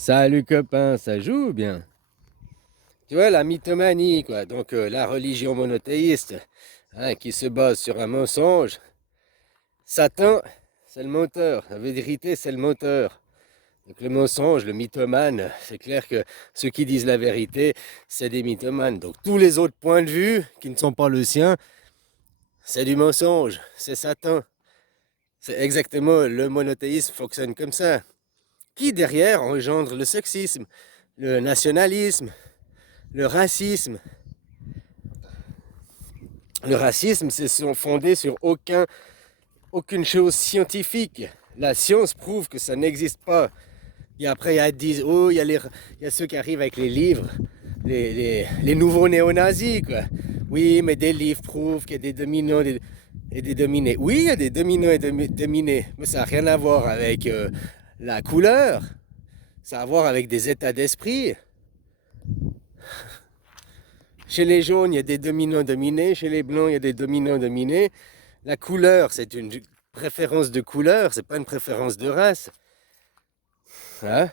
Salut copain, ça joue bien. Tu vois, la mythomanie, quoi. Donc la religion monothéiste, hein, qui se base sur un mensonge. Satan, c'est le moteur. La vérité, c'est le moteur. Donc le mensonge, le mythomane, c'est clair que ceux qui disent la vérité, c'est des mythomanes. Donc tous les autres points de vue qui ne sont pas le sien, c'est du mensonge, c'est Satan. C'est exactement le monothéisme fonctionne comme ça. Qui derrière engendre le sexisme, le nationalisme, le racisme. Le racisme, c'est fondé sur aucune chose scientifique. La science prouve que ça n'existe pas. Et après, ils disent, oh, il y a ceux qui arrivent avec les livres, les nouveaux néo-nazis, quoi. Oui, mais des livres prouvent qu'il y a des dominants et des dominés. Oui, il y a des dominants et des dominés, mais ça n'a rien à voir avec la couleur. Ça a à voir avec des états d'esprit. Chez les jaunes, il y a des dominants dominés. Chez les blancs, il y a des dominants dominés. La couleur, c'est une préférence de couleur, c'est pas une préférence de race. Hein?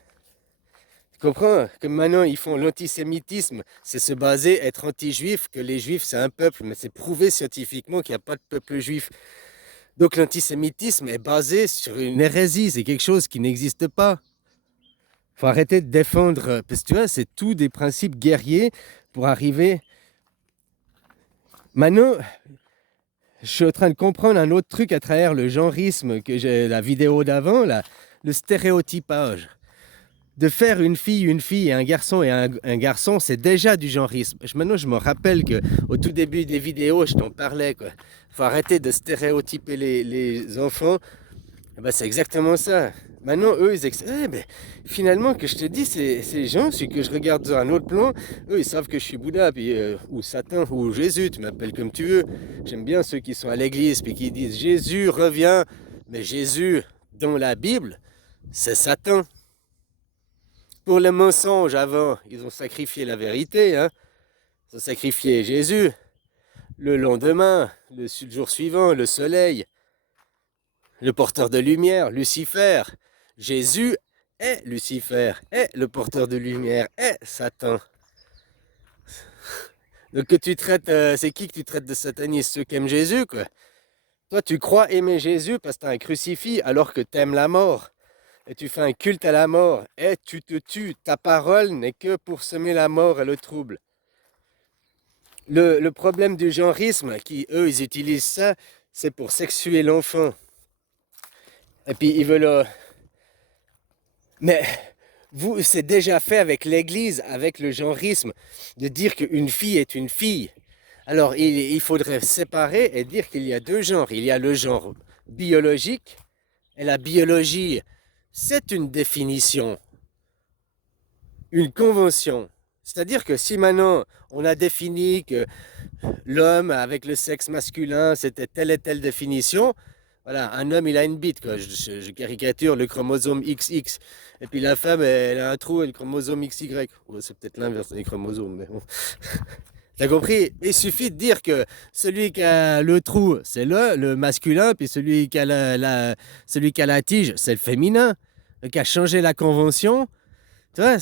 Tu comprends? Que maintenant ils font l'antisémitisme, c'est se baser, être anti-juif, que les juifs c'est un peuple, mais c'est prouvé scientifiquement qu'il n'y a pas de peuple juif. Donc l'antisémitisme est basé sur une hérésie, c'est quelque chose qui n'existe pas. Faut arrêter de défendre, parce que tu vois, c'est tout des principes guerriers pour arriver. Maintenant, je suis en train de comprendre un autre truc à travers le genrisme que j'ai, la vidéo d'avant, le stéréotypage. De faire une fille et un garçon, c'est déjà du genrisme. Maintenant, je me rappelle que au tout début des vidéos, je t'en parlais, quoi. Faut arrêter de stéréotyper les enfants. Eh ben, c'est exactement ça. Maintenant, eux, ben, finalement, que je te dis, ces gens, c'est que je regarde dans un autre plan, eux, ils savent que je suis Bouddha, puis, ou Satan, ou Jésus, tu m'appelles comme tu veux. J'aime bien ceux qui sont à l'église, puis qui disent Jésus revient. Mais Jésus, dans la Bible, c'est Satan. Pour le mensonge, avant, ils ont sacrifié la vérité, hein. Ils ont sacrifié Jésus. Le lendemain, le jour suivant, le soleil, le porteur de lumière, Lucifer. Jésus est Lucifer, est le porteur de lumière, est Satan. Donc que tu traites, c'est qui que tu traites de sataniste? Ceux qui aiment Jésus, quoi. Toi, tu crois aimer Jésus parce que tu as un crucifix alors que tu aimes la mort. Et tu fais un culte à la mort. Et tu te tues. Ta parole n'est que pour semer la mort et le trouble. Le problème du genrisme, qui eux, ils utilisent ça, c'est pour sexuer l'enfant. Et puis ils veulent... Mais vous, c'est déjà fait avec l'Église, avec le genrisme, de dire qu'une fille est une fille. Alors il faudrait séparer et dire qu'il y a deux genres. Il y a le genre biologique et la biologie, c'est une définition, une convention. C'est-à-dire que si maintenant on a défini que l'homme avec le sexe masculin, c'était telle et telle définition. Voilà, un homme, il a une bite, quoi. Je caricature le chromosome XX. Et puis la femme, elle a un trou et le chromosome XY. Ouais, c'est peut-être l'inverse des chromosomes, mais bon. T'as compris? Il suffit de dire que celui qui a le trou, c'est le masculin, puis celui qui a la tige, c'est le féminin. Qui a changé la convention. Tu vois,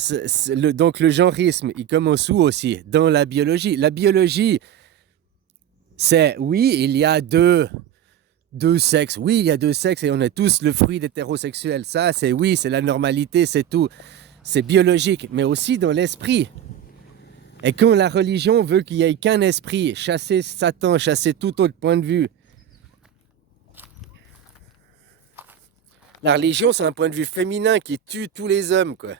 donc le genrisme, il commence où aussi? Dans la biologie. La biologie, c'est, oui, il y a deux sexes. Oui, il y a deux sexes et on est tous le fruit d'hétérosexuels. Ça, c'est oui, c'est la normalité, c'est tout. C'est biologique, mais aussi dans l'esprit. Et quand la religion veut qu'il n'y ait qu'un esprit, chasser Satan, chasser tout autre point de vue, la religion, c'est un point de vue féminin qui tue tous les hommes, quoi.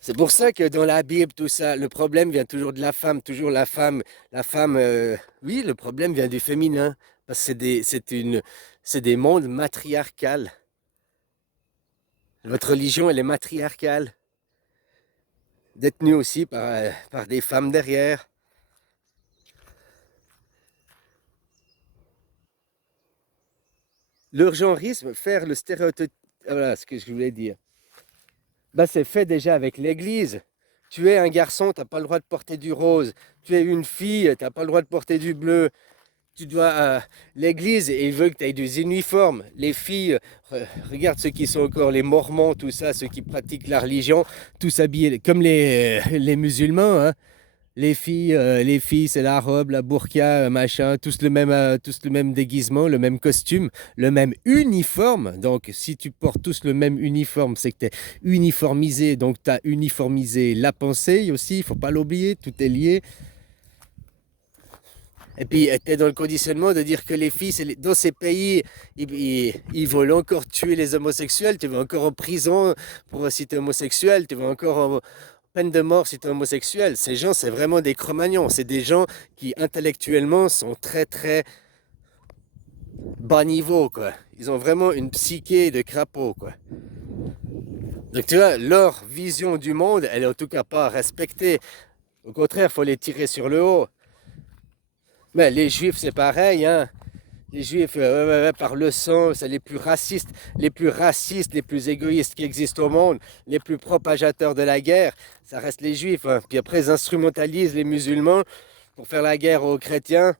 C'est pour ça que dans la Bible, tout ça, le problème vient toujours de la femme, toujours la femme, oui, le problème vient du féminin, parce que c'est des mondes matriarcales. Votre religion, elle est matriarcale, détenue aussi par des femmes derrière. L'urgentisme, faire le stéréotype, voilà ce que je voulais dire. Bah, c'est fait déjà avec l'Église. Tu es un garçon, tu n'as pas le droit de porter du rose. Tu es une fille, tu n'as pas le droit de porter du bleu. tu dois, l'église, il veut que tu aies des uniformes. Les filles, regarde ceux qui sont encore les mormons, tout ça, ceux qui pratiquent la religion, tous habillés comme les musulmans, hein. Les filles, c'est la robe, la burqa, machin, tous le même déguisement, le même costume, le même uniforme. Donc, si tu portes tous le même uniforme, c'est que tu es uniformisé. Donc, tu as uniformisé la pensée aussi, il faut pas l'oublier, tout est lié. Et puis, tu es dans le conditionnement de dire que les filles, dans ces pays, ils veulent encore tuer les homosexuels, tu vas encore en prison pour si tu es homosexuel, tu vas encore en peine de mort si tu es homosexuel. Ces gens, c'est vraiment des Cro-Magnons, c'est des gens qui intellectuellement sont très très bas niveau, quoi. Ils ont vraiment une psyché de crapaud, quoi. Donc tu vois, leur vision du monde, elle est en tout cas pas respectée. Au contraire, il faut les tirer sur le haut. Mais les juifs, c'est pareil, hein. Les juifs, ouais, ouais, par le sang, c'est les plus racistes, les plus égoïstes qui existent au monde, les plus propagateurs de la guerre, ça reste les juifs, hein. Puis après, ils instrumentalisent les musulmans pour faire la guerre aux chrétiens.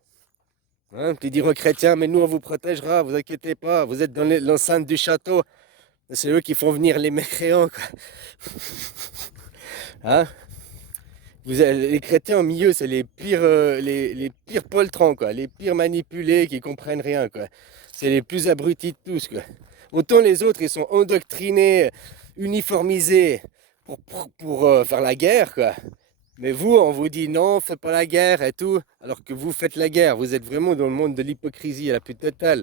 Hein. Puis dire aux chrétiens, mais nous, on vous protégera, vous inquiétez pas, vous êtes dans l'enceinte du château. C'est eux qui font venir les mécréants, quoi. Hein. Les chrétiens au milieu, c'est les pires poltrons, quoi, les pires manipulés qui comprennent rien, quoi. C'est les plus abrutis de tous, quoi. Autant les autres, ils sont endoctrinés, uniformisés pour faire la guerre, quoi. Mais vous, on vous dit non, faites pas la guerre et tout, alors que vous faites la guerre. Vous êtes vraiment dans le monde de l'hypocrisie la plus totale.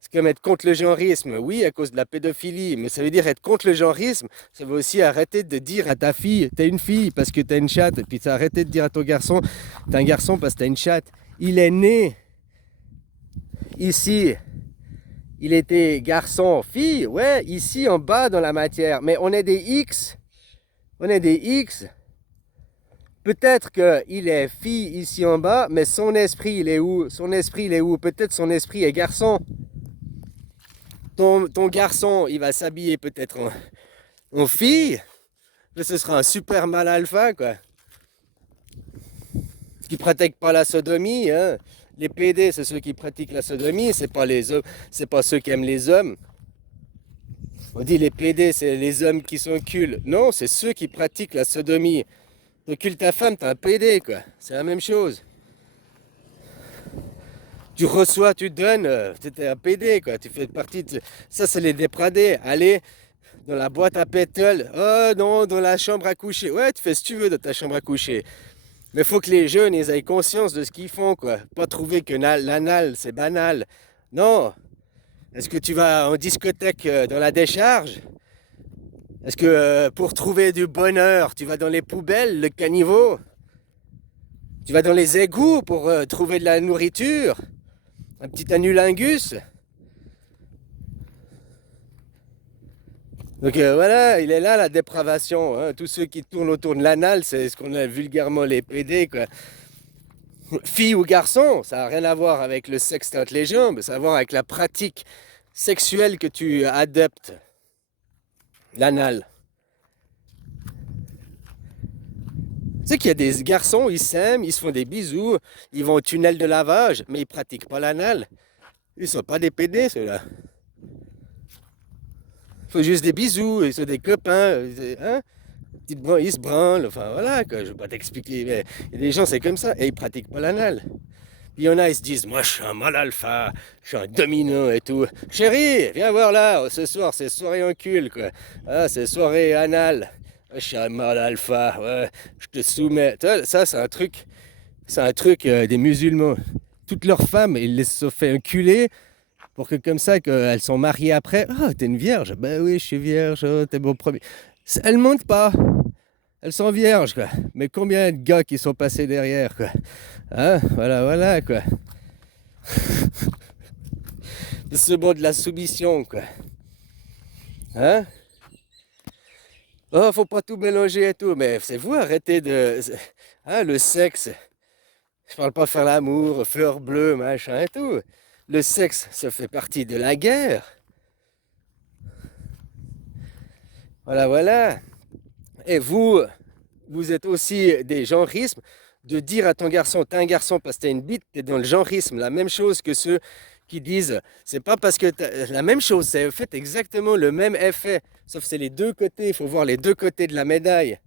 C'est comme être contre le genrisme, oui, à cause de la pédophilie, mais ça veut dire être contre le genrisme, ça veut aussi arrêter de dire à ta fille, t'es une fille parce que t'as une chatte, et puis ça arrêter de dire à ton garçon, t'es un garçon parce que t'as une chatte. Il est né ici, il était garçon, fille, ouais, ici en bas dans la matière, mais on est des X, on est des X. Peut-être qu'il est fille ici en bas, mais son esprit, il est où? Son esprit, il est où? Peut-être son esprit est garçon. Ton garçon, il va s'habiller peut-être en fille, mais ce sera un super mâle alpha, quoi. Qui pratique pas la sodomie, hein. Les PD, c'est ceux qui pratiquent la sodomie, c'est pas les hommes, c'est pas ceux qui aiment les hommes. On dit les PD, c'est les hommes qui sont culs. Non, c'est ceux qui pratiquent la sodomie. T'occules ta femme, t'es un PD, quoi. C'est la même chose. Tu reçois, tu donnes, t'es un PD, quoi. Tu fais partie de... Ça, c'est les dépradés. Allez, dans la boîte à pétole. Oh non, dans la chambre à coucher. Ouais, tu fais ce que tu veux dans ta chambre à coucher. Mais il faut que les jeunes ils aient conscience de ce qu'ils font, quoi. Pas trouver que l'anal, c'est banal. Non. Est-ce que tu vas en discothèque dans la décharge? Est-ce que pour trouver du bonheur, tu vas dans les poubelles, le caniveau? Tu vas dans les égouts pour trouver de la nourriture? Un petit anulingus? Donc voilà, il est là la dépravation, hein. Tous ceux qui tournent autour de l'anal, c'est ce qu'on a vulgairement les PD, quoi. Fille ou garçon, ça n'a rien à voir avec le sexe entre les jambes, ça a à voir avec la pratique sexuelle que tu adoptes. L'anal. Tu sais qu'il y a des garçons, ils s'aiment, ils se font des bisous, ils vont au tunnel de lavage, mais ils pratiquent pas l'anal. Ils sont pas des PD, ceux-là. Il faut juste des bisous, ils sont des copains, hein? Ils se branlent, enfin voilà, quoi. Je vais pas t'expliquer, mais il y a des gens, c'est comme ça, et ils pratiquent pas l'anal. Puis il y en a, ils se disent, moi je suis un mâle alpha, je suis un dominant et tout. Chérie, viens voir là, ce soir c'est soirée en cul, quoi. Ah, c'est soirée anal. Je suis un mâle alpha, ouais, je te soumets. Ça, c'est un truc des musulmans. Toutes leurs femmes, ils les sont fait enculer pour que comme ça, qu'elles sont mariées après. Ah, t'es une vierge? Ben oui, je suis vierge, oh, t'es mon premier. Elles mentent pas. Elles sont vierges, quoi. Mais combien de gars qui sont passés derrière, quoi. Hein? Voilà, voilà, quoi. Ce mot de la soumission, quoi. Hein? Oh, faut pas tout mélanger et tout. Mais c'est vous, arrêtez de... Hein, le sexe. Je parle pas faire l'amour, fleur bleue, machin et tout. Le sexe, ça fait partie de la guerre. Voilà, voilà. Et vous êtes aussi des genrismes. de dire à ton garçon, t'es un garçon parce que t'as une bite, t'es dans le genrisme. La même chose que ceux qui disent, c'est pas parce que la même chose, c'est en fait exactement le même effet. Sauf que c'est les deux côtés, il faut voir les deux côtés de la médaille.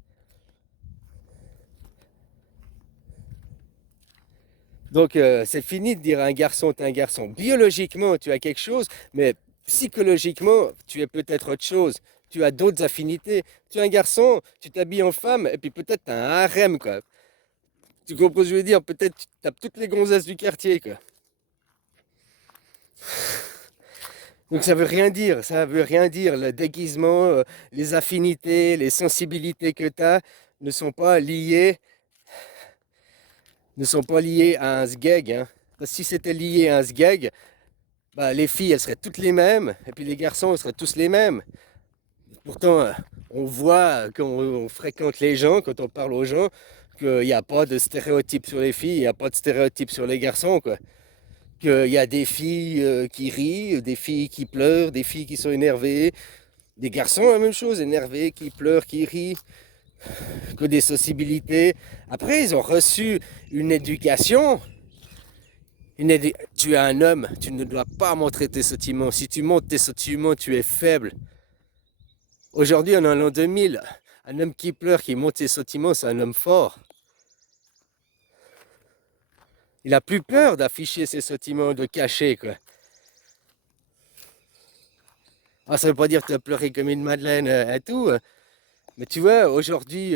Donc c'est fini de dire à un garçon, t'es un garçon. Biologiquement, tu as quelque chose, mais psychologiquement, tu es peut-être autre chose. Tu as d'autres affinités. Tu es un garçon, tu t'habilles en femme, et puis peut-être tu as un harem, quoi. Tu comprends ce que je veux dire? Peut-être tu tapes toutes les gonzesses du quartier, quoi. Donc ça veut rien dire. Le déguisement, les affinités, les sensibilités que tu as ne sont pas liées, ne sont pas liées à un sgeg, hein. Parce que si c'était lié à un sgeg, bah, les filles, elles seraient toutes les mêmes, et puis les garçons, ils seraient tous les mêmes. Pourtant, on voit quand on fréquente les gens, quand on parle aux gens, qu'il n'y a pas de stéréotypes sur les filles, il n'y a pas de stéréotypes sur les garçons, quoi. Qu'il y a des filles qui rient, des filles qui pleurent, des filles qui sont énervées, des garçons, la même chose, énervés, qui pleurent, qui rient, que des sensibilités. Après, ils ont reçu une éducation. Tu es un homme, tu ne dois pas montrer tes sentiments. Si tu montres tes sentiments, tu es faible. Aujourd'hui, on est en l'an 2000. Un homme qui pleure, qui montre ses sentiments, c'est un homme fort. Il a plus peur d'afficher ses sentiments, de cacher, quoi. Ah, ça veut pas dire que tu as pleuré comme une madeleine et tout. Mais tu vois, aujourd'hui,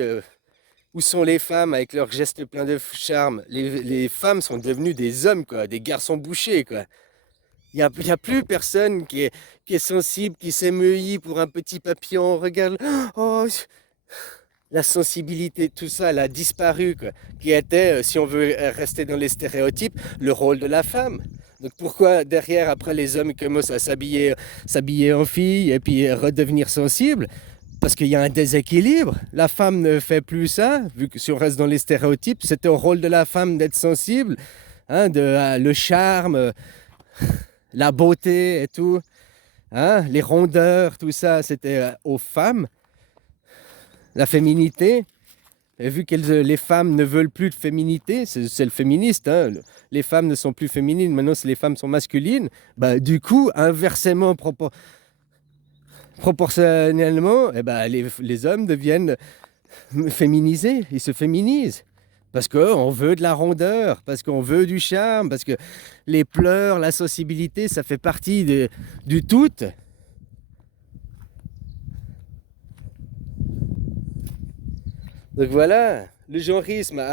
où sont les femmes avec leurs gestes pleins de charme? Les femmes sont devenues des hommes, quoi, des garçons bouchés, quoi. Il y a plus personne qui est sensible, qui s'émeuille pour un petit papillon. Regarde, oh, la sensibilité, tout ça, elle a disparu, quoi. Qui était, si on veut rester dans les stéréotypes, le rôle de la femme. Donc pourquoi derrière, après, les hommes commencent à s'habiller en fille et puis redevenir sensibles? Parce qu'il y a un déséquilibre. La femme ne fait plus ça, vu que si on reste dans les stéréotypes, c'était au rôle de la femme d'être sensible, hein, le charme, la beauté et tout, hein, les rondeurs, tout ça, c'était aux femmes, la féminité. Et vu que les femmes ne veulent plus de féminité, c'est le féministe, hein, les femmes ne sont plus féminines, maintenant les femmes sont masculines, bah, du coup, inversement, proportionnellement, eh ben, les hommes deviennent féminisés, ils se féminisent. Parce qu'on veut de la rondeur, parce qu'on veut du charme, parce que les pleurs, la sensibilité, ça fait partie du tout. Donc voilà, le genrisme,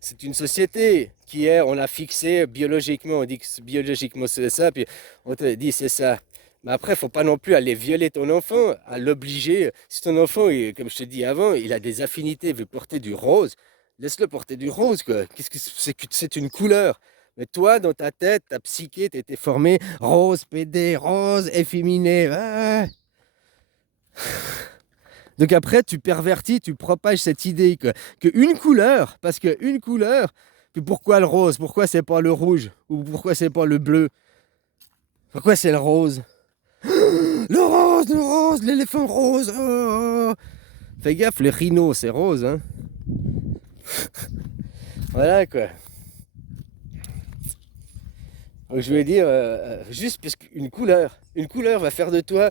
c'est une société qui est, on l'a fixé biologiquement, on dit que biologiquement c'est ça, puis on te dit c'est ça. Mais après, il ne faut pas non plus aller violer ton enfant, à l'obliger. Si ton enfant, comme je te dis avant, il a des affinités, il veut porter du rose, laisse-le porter du rose, quoi. Qu'est-ce que c'est une couleur. Mais toi, dans ta tête, ta psyché, tu étais formé rose, pédé, rose, efféminé. Ah. Donc après, tu pervertis, tu propages cette idée que une couleur, parce qu'une couleur, puis pourquoi le rose? Pourquoi c'est pas le rouge? Ou pourquoi c'est pas le bleu? Pourquoi c'est le rose? Le rose, l'éléphant rose. Oh, oh. Fais gaffe, le rhino, c'est rose, hein. Voilà quoi. Donc je veux dire, juste parce qu'une une couleur va faire de toi.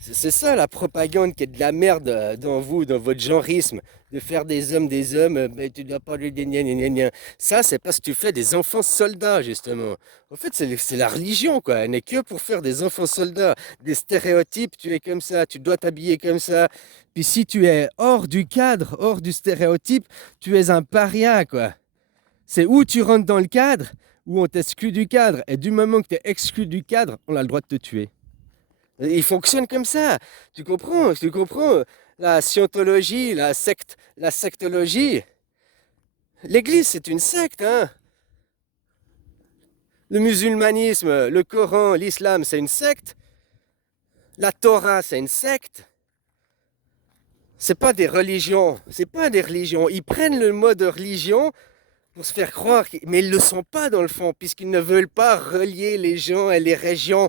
C'est ça la propagande qui est de la merde dans vous, dans votre genrisme, de faire des hommes, mais tu dois pas lui dire gna gna gna gna. Ça, c'est parce que tu fais des enfants soldats, justement. En fait, c'est la religion, quoi. Elle n'est que pour faire des enfants soldats. Des stéréotypes, tu es comme ça, tu dois t'habiller comme ça. Puis si tu es hors du cadre, hors du stéréotype, tu es un paria, quoi. C'est où tu rentres dans le cadre, ou on t'exclut du cadre. Et du moment que tu es exclu du cadre, on a le droit de te tuer. Il fonctionne comme ça. Tu comprends? Tu comprends? La scientologie, la sectologie. L'Église, c'est une secte, hein? Le musulmanisme, le Coran, l'islam, c'est une secte. La Torah, c'est une secte. C'est pas des religions. C'est pas des religions. Ils prennent le mot de religion pour se faire croire, mais ils ne le sont pas dans le fond, puisqu'ils ne veulent pas relier les gens et les régions.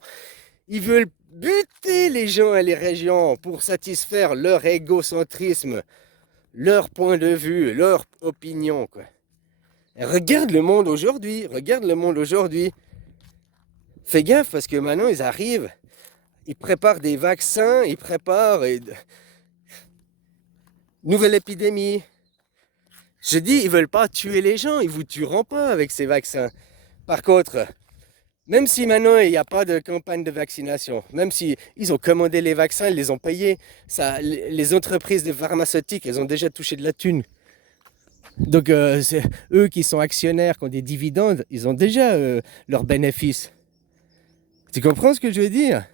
Ils veulent buter les gens et les régions pour satisfaire leur égocentrisme, leur point de vue, leur opinion, quoi. Et regarde le monde aujourd'hui, regarde le monde aujourd'hui. Fais gaffe parce que maintenant ils arrivent, ils préparent des vaccins, ils préparent une nouvelle épidémie. Je dis, ils veulent pas tuer les gens, ils vous tueront pas avec ces vaccins. Par contre, même si maintenant il n'y a pas de campagne de vaccination, même si ils ont commandé les vaccins, ils les ont payés, ça, les entreprises de pharmaceutiques, elles ont déjà touché de la thune. Donc c'est eux qui sont actionnaires, qui ont des dividendes, ils ont déjà leurs bénéfices. Tu comprends ce que je veux dire?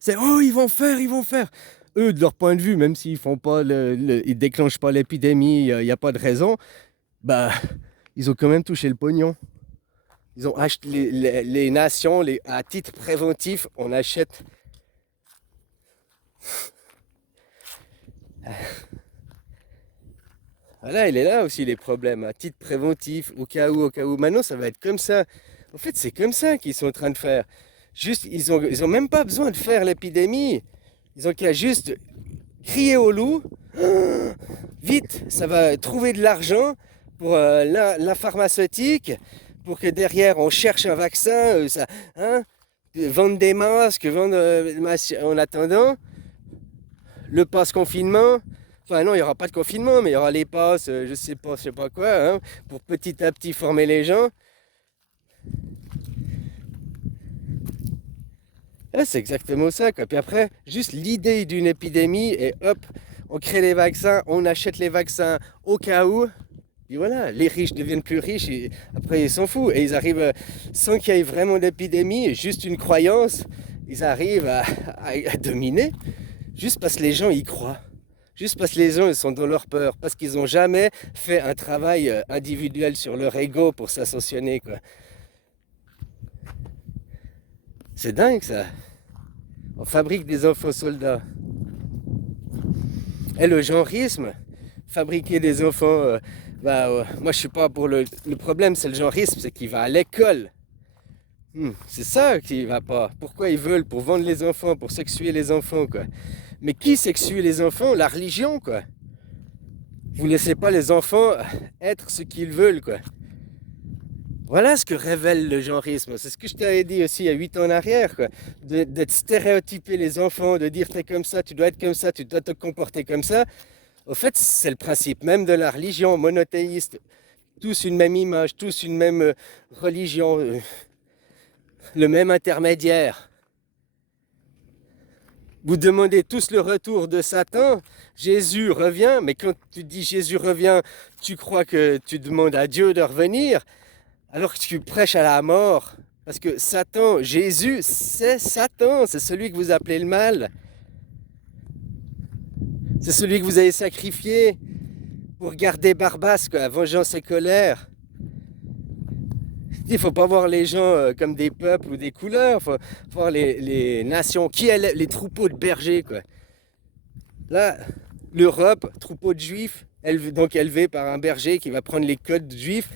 C'est oh ils vont faire, ils vont faire. Eux de leur point de vue, même s'ils font pas ils déclenchent pas l'épidémie, il n'y a pas de raison, bah ils ont quand même touché le pognon. Ils ont acheté les nations à titre préventif, on achète. Voilà, il est là aussi les problèmes, à titre préventif, au cas où, au cas où. Maintenant, ça va être comme ça. En fait, c'est comme ça qu'ils sont en train de faire. Juste, ils ont même pas besoin de faire l'épidémie. Ils ont qu'à juste crier au loup. Vite, ça va trouver de l'argent pour la pharmaceutique, pour que derrière on cherche un vaccin, hein, vendre des masques, vendre en attendant le passe confinement. Enfin non, il n'y aura pas de confinement, mais il y aura les passes, je sais pas quoi, hein, pour petit à petit former les gens. Ouais, c'est exactement ça, quoi. Puis après, juste l'idée d'une épidémie et hop, on crée les vaccins, on achète les vaccins au cas où. Et voilà, les riches deviennent plus riches et après ils s'en foutent. Et ils arrivent, sans qu'il y ait vraiment d'épidémie, juste une croyance, ils arrivent à dominer, juste parce que les gens y croient. Juste parce que les gens ils sont dans leur peur, parce qu'ils n'ont jamais fait un travail individuel sur leur ego pour s'ascensionner, quoi. C'est dingue ça. On fabrique des enfants soldats. Et le genrisme, fabriquer des enfants, moi je suis pas pour le problème, c'est le genrisme, c'est qu'il va à l'école. C'est ça qui va pas. Pourquoi ils veulent? Pour vendre les enfants, pour sexuer les enfants, quoi. Mais qui sexue les enfants? La religion, quoi. Vous laissez pas les enfants être ce qu'ils veulent, quoi. Voilà ce que révèle le genrisme. C'est ce que je t'avais dit aussi il y a 8 ans en arrière, quoi. De stéréotyper les enfants, de dire t'es comme ça, tu dois être comme ça, tu dois te comporter comme ça. Au fait, c'est le principe même de la religion monothéiste. Tous une même image, tous une même religion, le même intermédiaire. Vous demandez tous le retour de Satan, Jésus revient, mais quand tu dis Jésus revient, tu crois que tu demandes à Dieu de revenir, alors que tu prêches à la mort. Parce que Satan, Jésus, c'est Satan, c'est celui que vous appelez le mal. C'est celui que vous avez sacrifié pour garder Barbasse, quoi, vengeance et colère. Il ne faut pas voir les gens comme des peuples ou des couleurs, il faut voir les nations, les troupeaux de bergers, quoi. Là, l'Europe, troupeau de juifs, donc élevé par un berger qui va prendre les codes juifs,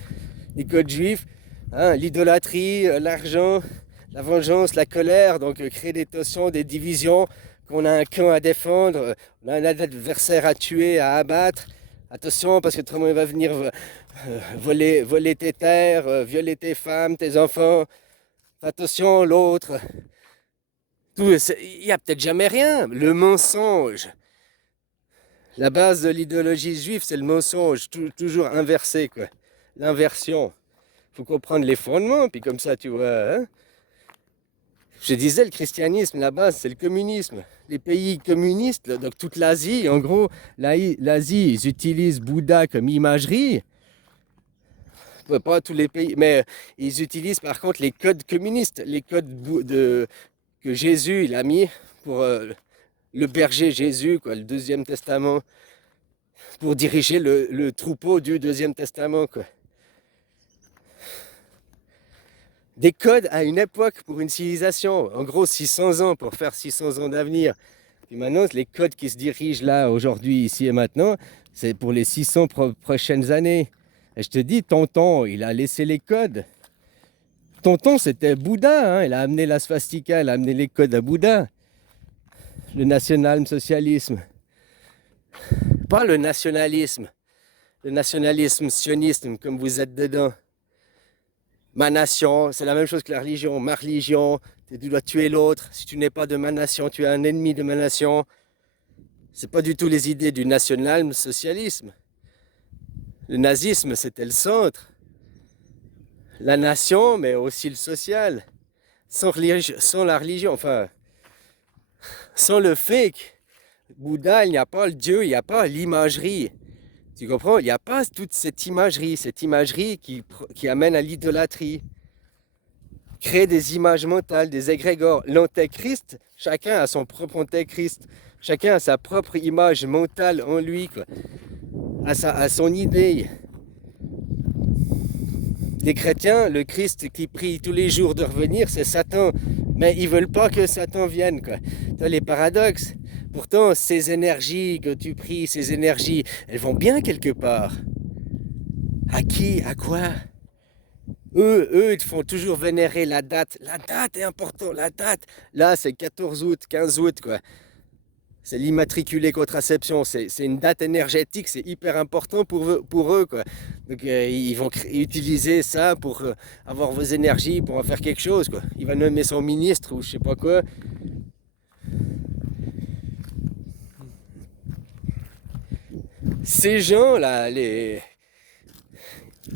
hein, l'idolâtrie, l'argent, la vengeance, la colère, donc créer des tensions, des divisions, qu'on a un camp à défendre, on a un adversaire à tuer, à abattre. Attention, parce que autrement il va venir voler tes terres, violer tes femmes, tes enfants. Attention, l'autre. Il n'y a peut-être jamais rien. Le mensonge. La base de l'idéologie juive, c'est le mensonge, toujours inversé, quoi. L'inversion. Il faut comprendre les fondements, puis comme ça, tu vois. Hein. Je disais, le christianisme, la base, c'est le communisme. Les pays communistes, donc toute l'Asie, en gros, l'Asie, ils utilisent Bouddha comme imagerie. Pas tous les pays, mais ils utilisent par contre les codes communistes, les codes que Jésus il a mis pour le berger Jésus, quoi, le Deuxième Testament, pour diriger le troupeau du Deuxième Testament, quoi. Des codes à une époque pour une civilisation, en gros 600 ans pour faire 600 ans d'avenir. Puis maintenant, les codes qui se dirigent là, aujourd'hui, ici et maintenant, c'est pour les 600 prochaines années. Et je te dis, Tonton, il a laissé les codes. Tonton, c'était Bouddha, hein, il a amené la swastika, il a amené les codes à Bouddha. Le national-socialisme. Pas le nationalisme sioniste, comme vous êtes dedans. Ma nation, c'est la même chose que la religion. Ma religion, tu dois tuer l'autre. Si tu n'es pas de ma nation, tu es un ennemi de ma nation. C'est pas du tout les idées du national-socialisme. Le nazisme, c'était le centre. La nation, mais aussi le social. Sans la religion, enfin, sans le fake, Bouddha, il n'y a pas le Dieu, il n'y a pas l'imagerie. Tu comprends? Il n'y a pas toute cette imagerie qui amène à l'idolâtrie. Créer des images mentales, des égrégores. L'antéchrist, chacun a son propre antéchrist. Chacun a sa propre image mentale en lui, quoi. À son idée. Les chrétiens, le Christ qui prie tous les jours de revenir, c'est Satan. Mais ils veulent pas que Satan vienne, quoi. Tu as les paradoxes. Pourtant, ces énergies que tu pries, ces énergies, elles vont bien quelque part. À qui? À quoi? Eux, ils te font toujours vénérer la date. La date est importante, la date. Là, c'est 14 août, 15 août, quoi. C'est l'immatriculé contraception. C'est une date énergétique, c'est hyper important pour eux, quoi. Donc, ils vont utiliser ça pour avoir vos énergies, pour en faire quelque chose, quoi. Il va nommer son ministre ou je sais pas quoi. Ces gens-là,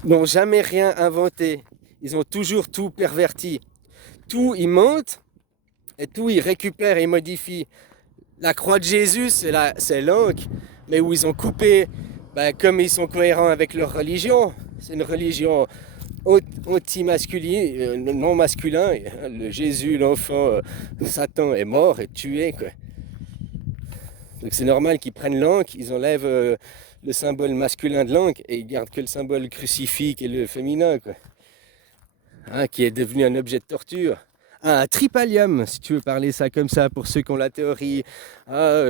n'ont jamais rien inventé. Ils ont toujours tout perverti. Tout, ils mentent et tout, ils récupèrent et modifient. La croix de Jésus, c'est l'encre, mais où ils ont coupé, ben, comme ils sont cohérents avec leur religion. C'est une religion anti-masculine, non masculin. Le Jésus, l'enfant, Satan est mort et tué, quoi. Donc c'est normal qu'ils prennent l'encre, ils enlèvent le symbole masculin de l'encre et ils gardent que le symbole crucifique et le féminin, quoi. Hein, qui est devenu un objet de torture. Un tripalium, si tu veux parler ça comme ça, pour ceux qui ont la théorie. Ah,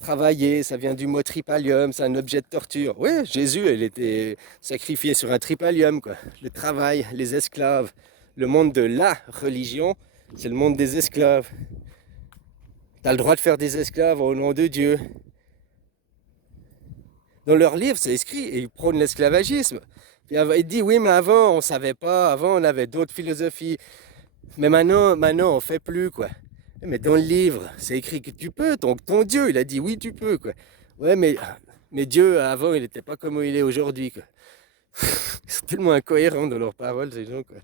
travailler, ça vient du mot tripalium, c'est un objet de torture. Oui, Jésus, il était sacrifié sur un tripalium, quoi. Le travail, les esclaves. Le monde de la religion, c'est le monde des esclaves. Tu as le droit de faire des esclaves au nom de Dieu. Dans leur livre, c'est écrit, et ils prônent l'esclavagisme. Il dit, oui, mais avant, on ne savait pas, avant, on avait d'autres philosophies. Mais maintenant, on fait plus, quoi. Mais dans le livre, c'est écrit que tu peux, ton Dieu, il a dit, oui, tu peux, quoi. Ouais, mais Dieu, avant, il n'était pas comme il est aujourd'hui, quoi. Ils sont tellement incohérents dans leurs paroles, ces gens, quoi.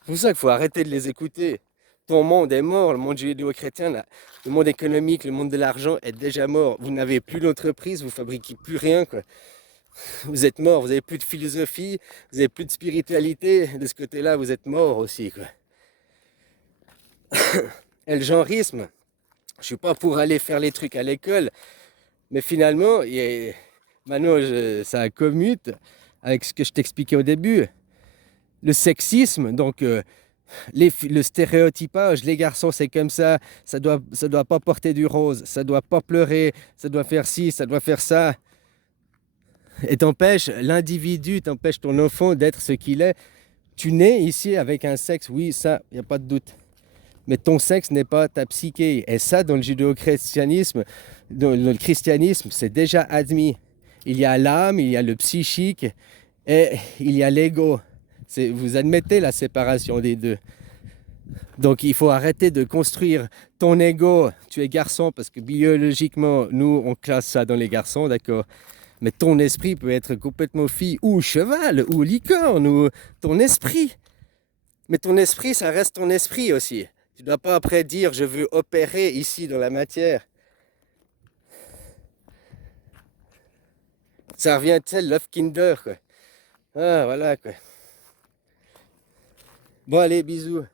C'est pour ça qu'il faut arrêter de les écouter. Ton monde est mort, le monde judéo-chrétien, le monde économique, le monde de l'argent est déjà mort. Vous n'avez plus d'entreprise, vous fabriquez plus rien, quoi. Vous êtes mort, vous n'avez plus de philosophie, vous n'avez plus de spiritualité. De ce côté-là, vous êtes mort aussi, quoi. Et le genrisme, je suis pas pour aller faire les trucs à l'école, mais finalement, maintenant, ça commute avec ce que je t'expliquais au début. Le sexisme, donc le stéréotypage, les garçons c'est comme ça doit pas porter du rose, ça doit pas pleurer, ça doit faire ci, ça doit faire ça. Et t'empêche l'individu, t'empêche ton enfant d'être ce qu'il est. Tu nais ici avec un sexe, oui, ça, il n'y a pas de doute. Mais ton sexe n'est pas ta psyché. Et ça, dans le judéo-christianisme, dans le christianisme, c'est déjà admis. Il y a l'âme, il y a le psychique et il y a l'ego. Vous admettez la séparation des deux. Donc il faut arrêter de construire ton ego. Tu es garçon parce que biologiquement, nous, on classe ça dans les garçons, d'accord? Mais ton esprit peut être complètement fille ou cheval ou licorne ou ton esprit. Mais ton esprit, ça reste ton esprit aussi. Tu ne dois pas après dire je veux opérer ici dans la matière. Ça revient, tu sais, Love Kinder, quoi. Ah, voilà, quoi. Bon, allez, bisous.